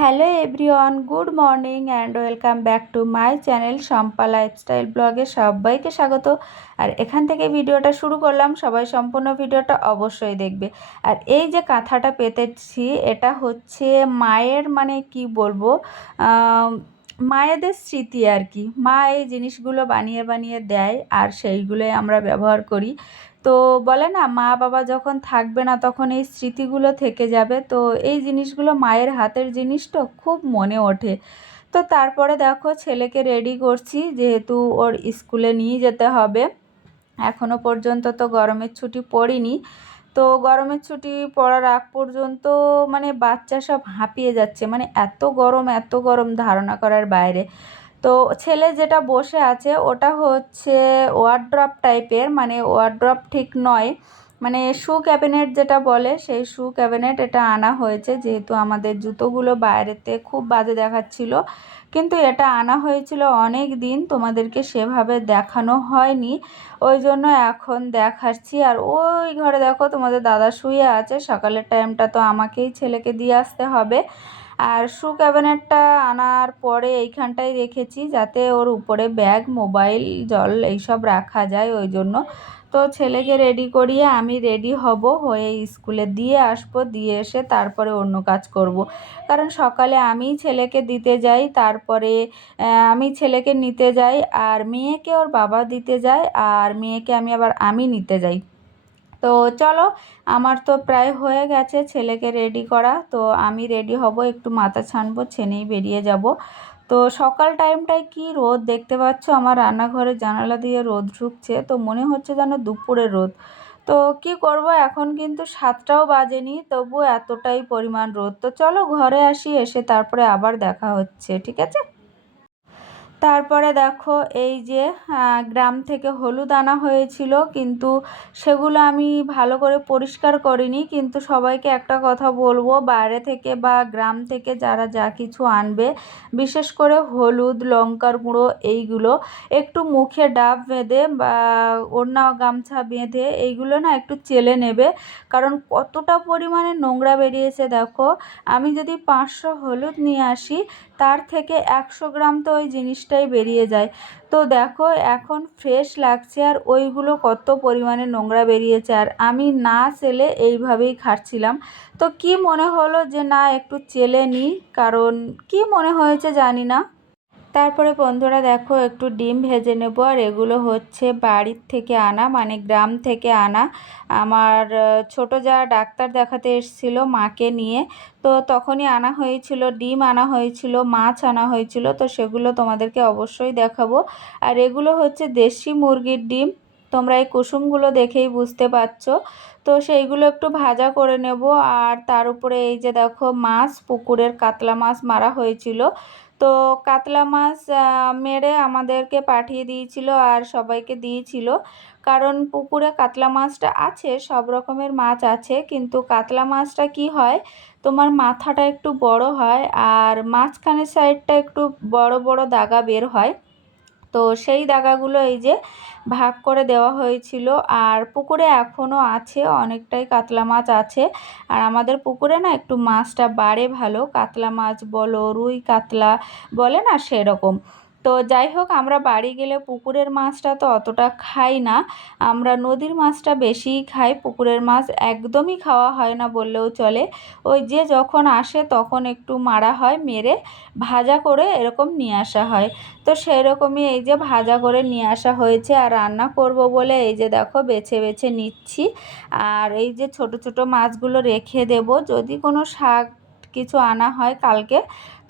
Hello everyone, good morning and welcome back to my channel Shampa lifestyle ব্লগে সবাইকে স্বাগত। আর এখান থেকে ভিডিওটা শুরু করলাম, সবাই সম্পূর্ণ ভিডিওটা অবশ্যই দেখবে। আর এই যে কাঁথাটা পেতেছি এটা হচ্ছে মায়ের, মানে কি বলবো, মায়েদের স্মৃতি আর কি। মা এই জিনিসগুলো বানিয়ে বানিয়ে দেয় আর সেইগুলোই আমরা ব্যবহার করি। তো বলে না, মা বাবা যখন থাকবে না তখন এই স্মৃতিগুলো থেকে যাবে। তো এই জিনিসগুলো মায়ের হাতের জিনিস তো খুব মনে ওঠে। তো তারপরে দেখো ছেলেকে রেডি করছি, যেহেতু ওর স্কুলে নিয়ে যেতে হবে। এখনো পর্যন্ত তো গরমের ছুটি পড়িনি। তো গরমের ছুটি পড়ার আগ পর্যন্ত মানে বাচ্চা সব হাঁপিয়ে যাচ্ছে, মানে এত গরম এত গরম, ধারণা করার বাইরে। তো ছেলে যেটা বসে আছে ওটা হচ্ছে ওয়ারড্রপ টাইপের, মানে ওয়ারড্রপ ঠিক নয়, মানে শু ক্যাবিনেট যেটা বলে সেই শু ক্যাবিনেট এটা আনা হয়েছে, যেহেতু আমাদের জুতোগুলো বাইরেতে খুব বাজে দেখাচ্ছিল। কিন্তু এটা আনা হয়েছিল অনেক দিন, তোমাদেরকে সেভাবে দেখানো হয়নি, ওই জন্য এখন দেখাচ্ছি। আর ওই ঘরে দেখো তোমাদের দাদা শুয়ে আছে, সকালের টাইমটা তো আমাকেই ছেলেকে দিয়ে আসতে হবে। আর শু ক্যাবিনেটটা আনার পরে এইখানটায় রেখেছি যাতে ওর উপরে ব্যাগ, মোবাইল, জল এইসব রাখা যায়, ওই জন্য। তো ছেলেকে রেডি করিয়ে আমি রেডি হব, হয়ে স্কুলে দিয়ে আসবো, দিয়ে এসে তারপরে অন্য কাজ করব। কারণ সকালে আমি ছেলেকে দিতে যাই, তারপরে আমি ছেলেকে নিতে যাই, আর মেয়েকে ওর বাবা দিতে যায়, আর মেয়েকে আবার আমি নিতে যাই। তো চলো, আমার তো প্রায় হয়ে গেছে ছেলেকে রেডি করা। তো আমি রেডি হব, একটু মাথা ছানবো, ছেনেই বেরিয়ে যাব। তো সকাল টাইমটায় কি রোদ দেখতে পাচ্ছ, আমার রান্নাঘরের জানালা দিয়ে রোদ ঢুকছে, তো মনে হচ্ছে যেন দুপুরে রোদ। তো কি করব, এখন কিন্তু 7টাও বাজেনি, তবু এতটাই পরিমাণ রোদ। তো চলো ঘরে আসি, এসে তারপরে আবার দেখা হচ্ছে, ঠিক আছে? তারপরে দেখো এই যে গ্রাম থেকে হলুদ আনা হয়েছিল, কিন্তু সেগুলো আমি ভালো করে পরিষ্কার করিনি। কিন্তু সবাইকে একটা কথা বলবো, বাইরে থেকে বা গ্রাম থেকে যারা যা কিছু আনবে, বিশেষ করে হলুদ, লঙ্কার গুঁড়ো, এইগুলো একটু মুখে ডাব বেঁধে বা ওড়না গামছা বেঁধে এইগুলো না একটু চেলে নেবে। কারণ কতটা পরিমাণে নোংরা বেরিয়েছে দেখো। আমি যদি 500 হলুদ নিয়ে আসি, তার থেকে 100 গ্রাম তো ওই জিনিসটাই বেরিয়ে যায়। তো দেখো এখন ফ্রেশ লাগছে, আর ওইগুলো কত পরিমাণে নোংরা বেরিয়েছে, আর আমি না চেলে এইভাবেই খাচ্ছিলাম। তো কি মনে হলো যে না একটু চেলে নিই, কারণ কি মনে হয়েছে জানি না। তারপরে বন্ধুরা দেখো একটু ডিম ভেজে নেব। আর এগুলো হচ্ছে বাড়ির থেকে আনা, মানে গ্রাম থেকে আনা। আমার ছোট যা ডাক্তার দেখাতে এসেছিল মাকে নিয়ে, তো তখনই আনা হয়েছিল, ডিম আনা হয়েছিল, মাছ আনা হয়েছিল। তো সেগুলো তোমাদেরকে অবশ্যই দেখাবো। আর এগুলো হচ্ছে দেশি মুরগির ডিম, তোমরা এই কুসুমগুলো দেখেই বুঝতে পারছো। তো সেইগুলো একটু ভাজা করে নেব। আর তার উপরে এই যে দেখো মাছ, পুকুরের কাতলা মাছ মারা হয়েছিল। তো কাতলা মাছ মেরে আমাদেরকে পাঠিয়ে দিয়েছিল আর সবাইকে দিয়েছিল। কারণ পুকুরে কাতলা মাছটা আছে, সব রকমের মাছ আছে, কিন্তু কাতলা মাছটা কি হয়, তোমার মাথাটা একটু বড় হয় আর মাঝখানের সাইডটা একটু বড় বড় দাগা বের হয়। তো সেই দাগাগুলো এই যে ভাগ করে দেওয়া হয়েছিল। আর পুকুরে এখনও আছে, অনেকটাই কাতলা মাছ আছে। আর আমাদের পুকুরে না একটু মাছটা বাড়ে ভালো, কাতলা মাছ বলো, রুই কাতলা বলে না, সেরকম। তো যাই হোক, আমরা বাড়ি গেলে পুকুরের মাছটা তো অতটা খাই না, আমরা নদীর মাছটা বেশিই খাই, পুকুরের মাছ একদমই খাওয়া হয় না বললেও চলে। ওই যে যখন আসে তখন একটু মারা হয়, মেরে ভাজা করে এরকম নিয়ে আসা হয়। তো সেই রকমই এই যে ভাজা করে নিয়ে আসা হয়েছে, আর রান্না করব বলে এই যে দেখো বেছে বেছে নিচ্ছি। আর এই যে ছোট ছোট মাছগুলো রেখে দেব, যদি কোনো শাক কিছু আনা হয় কালকে,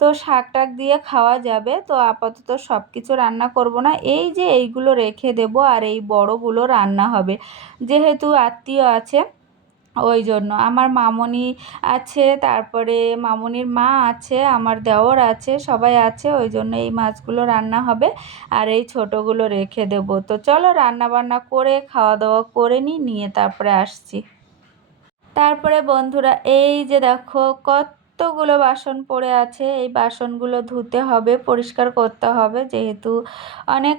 তো শাক টাক দিয়ে খাওয়া যাবে। তো আপাতত সব কিছু রান্না করব না, এই যে এইগুলো রেখে দেব, আর এই বড়গুলো রান্না হবে, যেহেতু আত্মীয় আছে ওই জন্য। আমার মামনি আছে, তারপরে মামনির মা আছে, আমার দেওর আছে, সবাই আছে, ওই জন্য এই মাছগুলো রান্না হবে। আর এই ছোটোগুলো রেখে দেবো। তো চলো রান্না বান্না করে খাওয়া দাওয়া করে নিয়ে তারপরে আসছি। তারপরে বন্ধুরা এই যে দেখো কত কতগুলো বাসন পড়ে আছে, এই বাসনগুলো ধুতে হবে, পরিষ্কার করতে হবে, যেহেতু অনেক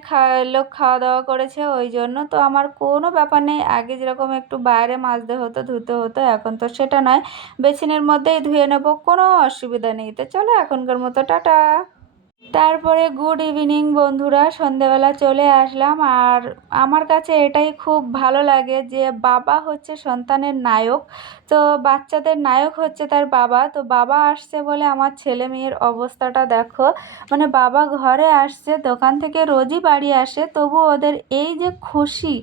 লোক খাওয়া দাওয়া করেছে ওই জন্য। তো আমার কোনো ব্যাপার নেই, আগে যেরকম একটু বাইরে মাজতে হতো, ধুতে হতো, এখন তো সেটা নয়, বেসিনের মধ্যেই ধুয়ে নেব, কোনো অসুবিধা নেই। তো চলো এখনকার মতো টাটা। তারপরে গুড ইভিনিং বন্ধুরা, সন্ধেবেলা চলে আসলাম। আর আমার কাছে এটাই খুব ভালো লাগে যে বাবা হচ্ছে সন্তানের নায়ক, তো বাচ্চাদের নায়ক হচ্ছে তার বাবা। তো বাবা আসছে বলে আমার ছেলে মেয়ের অবস্থাটা দেখো, মানে বাবা ঘরে আসছে, দোকান থেকে রোজই বাড়ি আসে, তবু ওদের এই যে খুশি,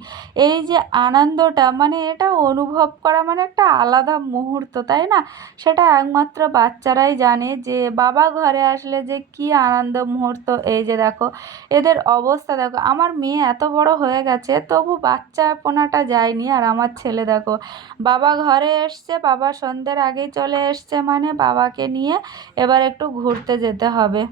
এই যে আনন্দটা, মানে এটা অনুভব করা মানে একটা আলাদা মুহূর্ত, তাই না? সেটা একমাত্র বাচ্চারাই জানে যে বাবা ঘরে আসলে যে কি আনন্দ মুহূর্ত। এই যে দেখো এদের অবস্থা দেখো, আমার মেয়ে এত বড় হয়ে গেছে তবু বাচ্চাপনাটা যায়নি। আর আমার ছেলে দেখো, বাবা ঘরে এসছে, বাবা সন্ধ্যের আগেই চলে এসছে, মানে বাবাকে নিয়ে এবার একটু ঘুরতে যেতে হবে।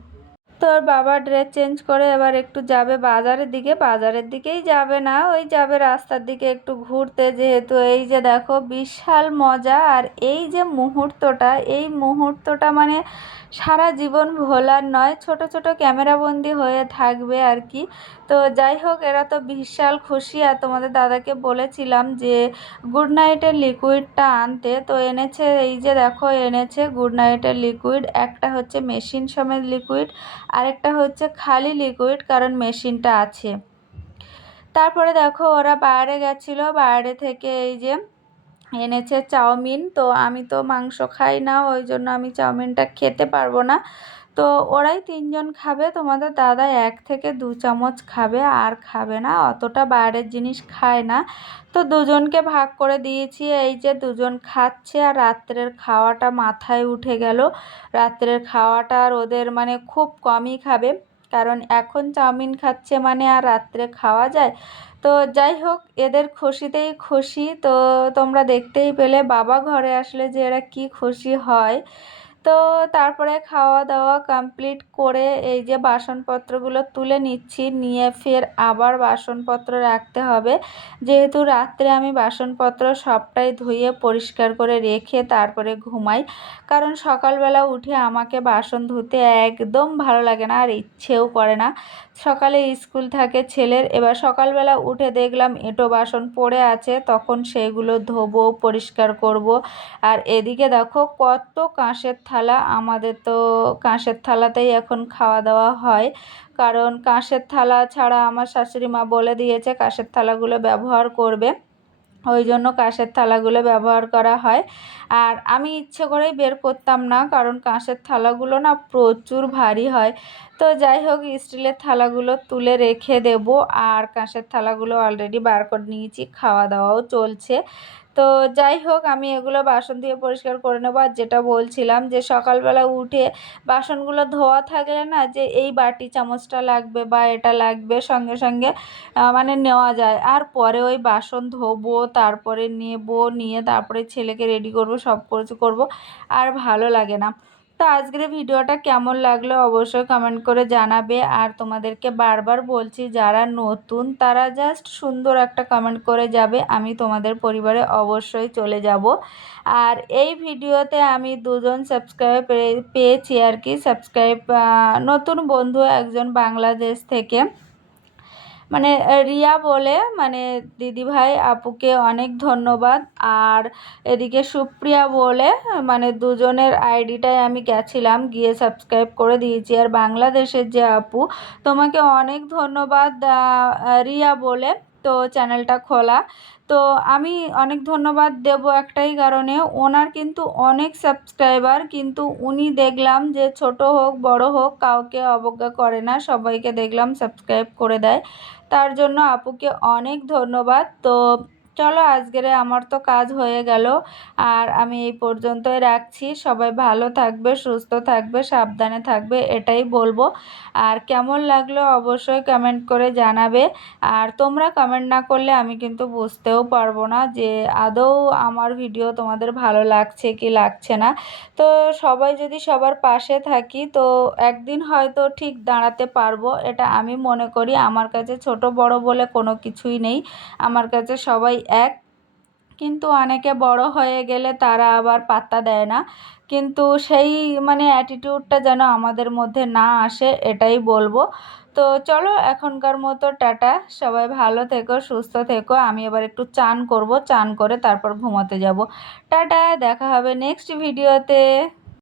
তোর বাবা ড্রেস চেঞ্জ করে এবার একটু যাবে বাজারের দিকে, বাজারের দিকেই যাবে না, ওই যাবে রাস্তার দিকে একটু ঘুরতে, যেহেতু এই যে দেখো বিশাল মজা। আর এই যে মুহূর্তটা, এই মুহূর্তটা মানে সারা জীবন ভোলার নয়, ছোট ছোট ক্যামেরাবন্দি হয়ে থাকবে আর কি। তো যাই হোক, এরা তো বিশাল খুশি। আর তোমাদের দাদাকে বলেছিলাম যে গুড নাইটের লিকুইডটা আনতে, তো এনেছে, এই যে দেখো এনেছে গুড নাইটের লিকুইড, একটা হচ্ছে মেশিন সমেত লিকুইড, আরেকটা হচ্ছে খালি লিকুইড, কারণ মেশিনটা আছে। তারপরে দেখো ওরা বাইরে গেছিলো, বাইরে থেকে এই যে এনেছে চাউমিন। তো আমি তো মাংস খাই না, ওই জন্য আমি চাউমিনটা খেতে পারবো না। তো ওরাই তিনজন খাবে, তোমাদের দাদা 1 থেকে 2 চামচ খাবে, আর খাবে না, অতটা বাইরের জিনিস খায় না। তো দুজনকে ভাগ করে দিয়েছি, এই যে দুজন খাচ্ছে। আর রাত্রের খাওয়াটা মাথায় উঠে গেল, রাত্রের খাওয়াটা আর ওদের মানে খুব কমই খাবে, কারণ এখন চাউমিন খাচ্ছে মানে আর রাত্রে খাওয়া যায়। তো যাই হোক, এদের খুশিতেই খুশি। তো তোমরা দেখতেই পেলে বাবা ঘরে আসলে যে এরা কি খুশি হয়। তো তারপরে খাওয়া দাওয়া কমপ্লিট করে এই যে বাসনপত্রগুলো তুলে নিচ্ছি, নিয়ে ফের আবার বাসনপত্র রাখতে হবে, যেহেতু রাত্রে আমি বাসনপত্র সবটাই ধুয়ে পরিষ্কার করে রেখে তারপরে ঘুমাই, কারণ সকালবেলা উঠে আমাকে বাসন ধুতে একদম ভালো লাগে না, আর ইচ্ছেও করে না। সকালে স্কুল থাকে ছেলের, এবার সকালবেলা উঠে দেখলাম এঁটো বাসন পড়ে আছে, তখন সেগুলো ধোবো, পরিষ্কার করব। আর এদিকে দেখো কত কাঁসের থালা, আমাদের তো কাঁসের থালাতেই এখন খাওয়া দাওয়া হয়, কারণ কাঁসের থালা ছাড়া আমার শাশুড়ি মা বলে দিয়েছে কাঁসের থালাগুলো ব্যবহার করবে, ওই জন্য কাঁসের থালাগুলো ব্যবহার করা হয়। আর আমি ইচ্ছে করেই বের করতাম না, কারণ কাঁসের থালাগুলো না প্রচুর ভারী হয়। তো যাই হোক, স্টিলের থালাগুলো তুলে রেখে দেব। আর কাঁসের থালাগুলো অলরেডি বার করে নিয়েছি, খাওয়া দাওয়াও চলছে। তো যাই হোক, আমি এগুলো বাসন দিয়ে পরিষ্কার করে নেবো। আর যেটা বলছিলাম যে সকালবেলা উঠে বাসনগুলো ধোয়া থাকলে না, যে এই বাটি চামচটা লাগবে বা এটা লাগবে, সঙ্গে সঙ্গে মানে নেওয়া যায়। আর পরে ওই বাসন ধোবো, তারপরে নিয়ে তারপরে ছেলেকে রেডি করব, সব কিছু করব, আর ভালো লাগে না। তো আজকের ভিডিওটা কেমন লাগলো অবশ্যই কমেন্ট করে জানাবে। আর তোমাদেরকে বারবার বলছি, যারা নতুন তারা জাস্ট সুন্দর একটা কমেন্ট করে যাবে, আমি তোমাদের পরিবারে অবশ্যই চলে যাব। আর এই ভিডিওতে আমি 2জন সাবস্ক্রাইব পেয়েছি আর কি, সাবস্ক্রাইব নতুন বন্ধু একজন বাংলাদেশ থেকে, মানে রিয়া বলে, মানে দিদিভাই আপুকে অনেক ধন্যবাদ। আর এদিকে সুপ্রিয়া বলে, মানে দুজনের আইডিটাই আমি গেছিলাম, গিয়ে সাবস্ক্রাইব করে দিয়েছি। আর বাংলাদেশের যে আপু, তোমাকে অনেক ধন্যবাদ রিয়া বলে, তো চ্যানেলটা খোলা। তো আমি অনেক ধন্যবাদ দেব একটাই কারণে, ওনার কিন্তু অনেক সাবস্ক্রাইবার, কিন্তু উনি দেখলাম যে ছোট হোক বড় হোক কাউকে অবজ্ঞা করে না, সবাইকে দেখলাম সাবস্ক্রাইব করে দেয়, তার জন্য আপুকে অনেক ধন্যবাদ। তো চলো আজকের আমার তো কাজ হয়ে গেল, আর আমি এই পর্যন্তই রাখছি। সবাই ভালো থাকবে, সুস্থ থাকবে, সাবধানে থাকবে, এটাই বলবো। আর কেমন লাগলো অবশ্যই কমেন্ট করে জানাবে। আর তোমরা কমেন্ট না করলে আমি কিন্তু বুঝতেও পারবো না যে আদৌ আমার ভিডিও তোমাদের ভালো লাগছে কি লাগছে না। তো সবাই যদি সবার পাশে থাকি, তো একদিন হয়তো ঠিক দাঁড়াতে পারবো, এটা আমি মনে করি। আমার কাছে ছোট বড় বলে কোনো কিছুই নেই, আমার কাছে সবাই এক। কিন্তু অনেকে বড় হয়ে গেলে তারা আবার পাত্তা দেয় না, কিন্তু সেই মানে অ্যাটিটিউডটা যেন আমাদের মধ্যে না আসে, এটাই বলবো। তো চলো এখনকার মতো টাটা, সবাই ভালো থেকো, সুস্থ থেকো। আমি এবার একটু চান করব, চান করে তারপর ঘুমোতে যাব। টাটা, দেখা হবে নেক্সট ভিডিওতে।